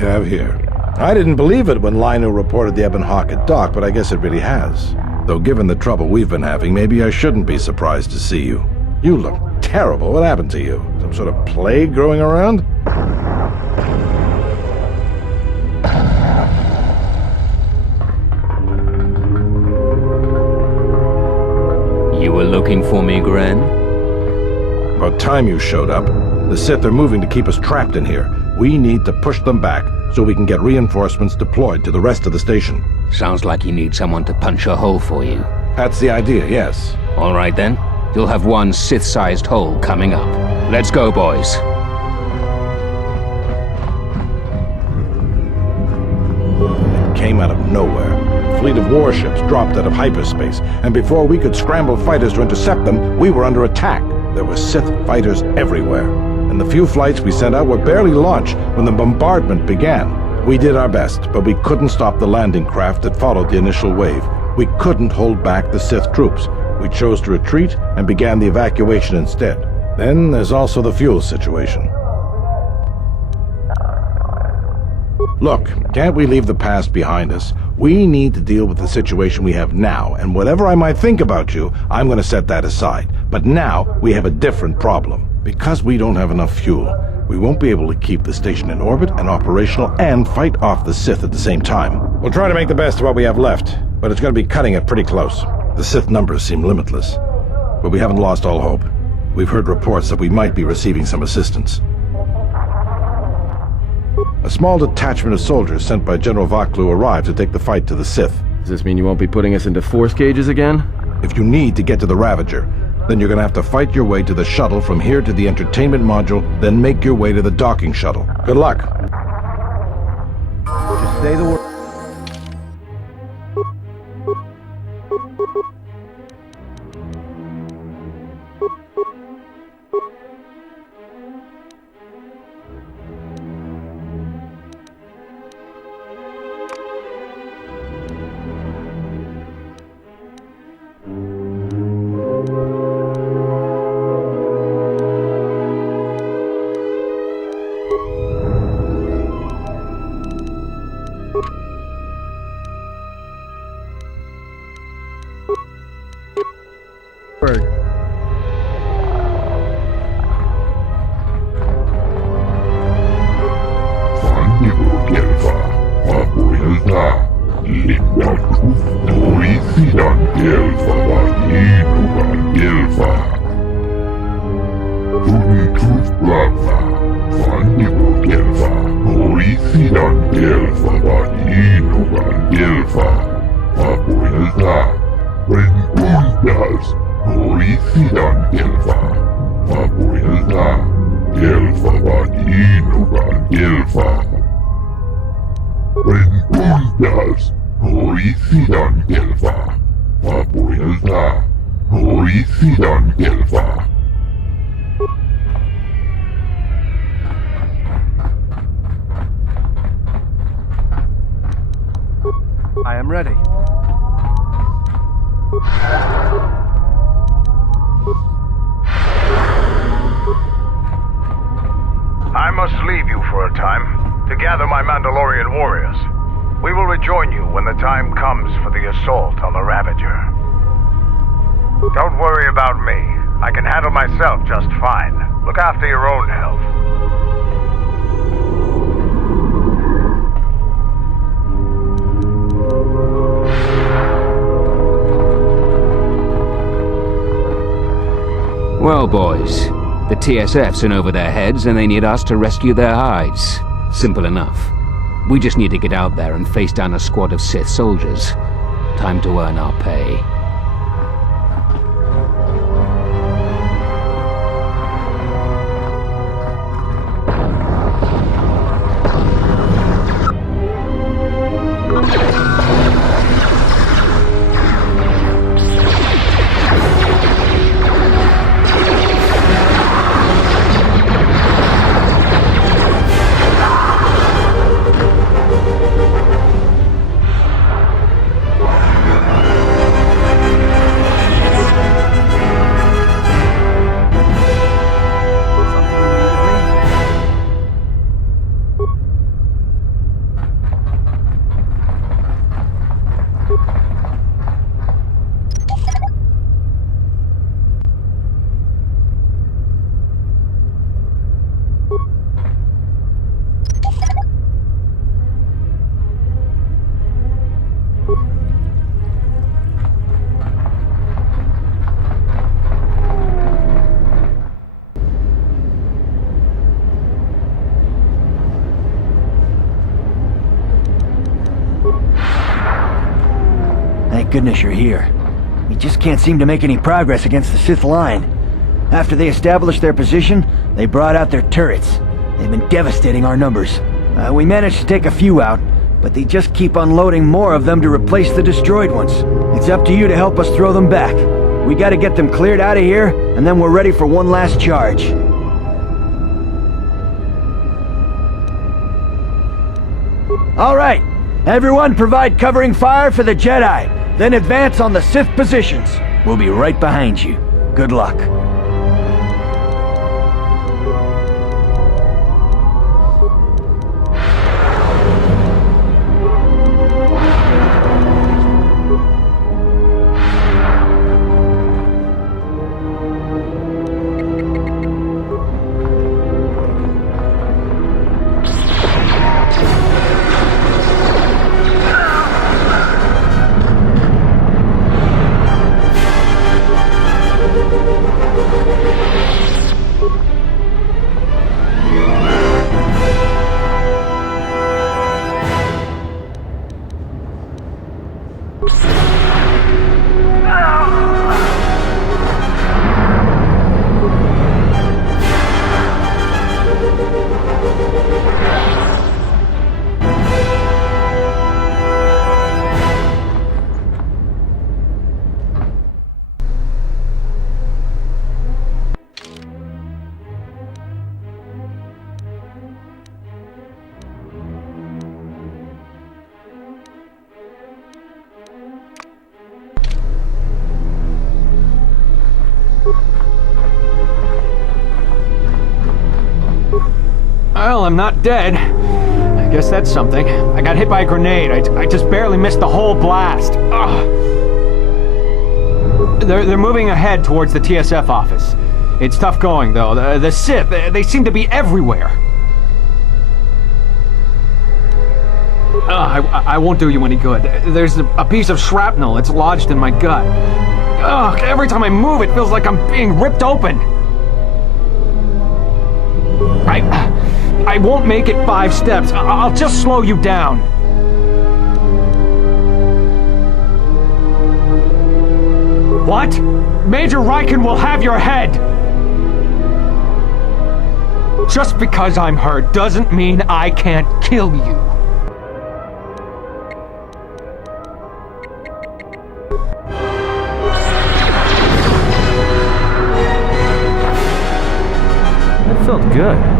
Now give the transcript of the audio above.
have here? I didn't believe it when Lino reported the Ebon Hawk at dock, but I guess it really has. Though given the trouble we've been having, maybe I shouldn't be surprised to see you. You look terrible. What happened to you? Some sort of plague growing around? You were looking for me, Grenn? About time you showed up. The Sith are moving to keep us trapped in here. We need to push them back so we can get reinforcements deployed to the rest of the station. Sounds like you need someone to punch a hole for you. That's the idea, yes. All right then. You'll have one Sith-sized hole coming up. Let's go, boys. It came out of nowhere. A fleet of warships dropped out of hyperspace, and before we could scramble fighters to intercept them, we were under attack. There were Sith fighters everywhere, and the few flights we sent out were barely launched when the bombardment began. We did our best, but we couldn't stop the landing craft that followed the initial wave. We couldn't hold back the Sith troops. We chose to retreat and began the evacuation instead. Then there's also the fuel situation. Look, can't we leave the past behind us? We need to deal with the situation we have now, and whatever I might think about you, I'm going to set that aside. But now, we have a different problem. Because we don't have enough fuel, we won't be able to keep the station in orbit and operational and fight off the Sith at the same time. We'll try to make the best of what we have left, but it's going to be cutting it pretty close. The Sith numbers seem limitless, but we haven't lost all hope. We've heard reports that we might be receiving some assistance. A small detachment of soldiers sent by General Vaklu arrived to take the fight to the Sith. Does this mean you won't be putting us into force cages again? If you need to get to the Ravager, then you're going to have to fight your way to the shuttle from here to the entertainment module, then make your way to the docking shuttle. Good luck. Just say the word. I am ready. I must leave you for a time to gather my Mandalorian warriors. We will rejoin you when the time comes for the assault on the Ravager. Don't worry about me. I can handle myself just fine. Look after your own health. Well, boys, the TSF's in over their heads and they need us to rescue their hides. Simple enough. We just need to get out there and face down a squad of Sith soldiers. Time to earn our pay. Thank goodness you're here. We just can't seem to make any progress against the Sith line. After they established their position, they brought out their turrets. They've been devastating our numbers. We managed to take a few out, but they just keep unloading more of them to replace the destroyed ones. It's up to you to help us throw them back. We gotta get them cleared out of here, and then we're ready for one last charge. All right, everyone provide covering fire for the Jedi, then advance on the Sith positions. We'll be right behind you. Good luck. Well, I'm not dead. I guess that's something. I got hit by a grenade. I just barely missed the whole blast. Ugh. They're moving ahead towards the TSF office. It's tough going, though. The Sith, they seem to be everywhere. I won't do you any good. There's a piece of shrapnel. It's lodged in my gut. Ugh, every time I move, it feels like I'm being ripped open. I won't make it 5 steps. I'll just slow you down. What? Major Riken will have your head! Just because I'm hurt doesn't mean I can't kill you. That felt good.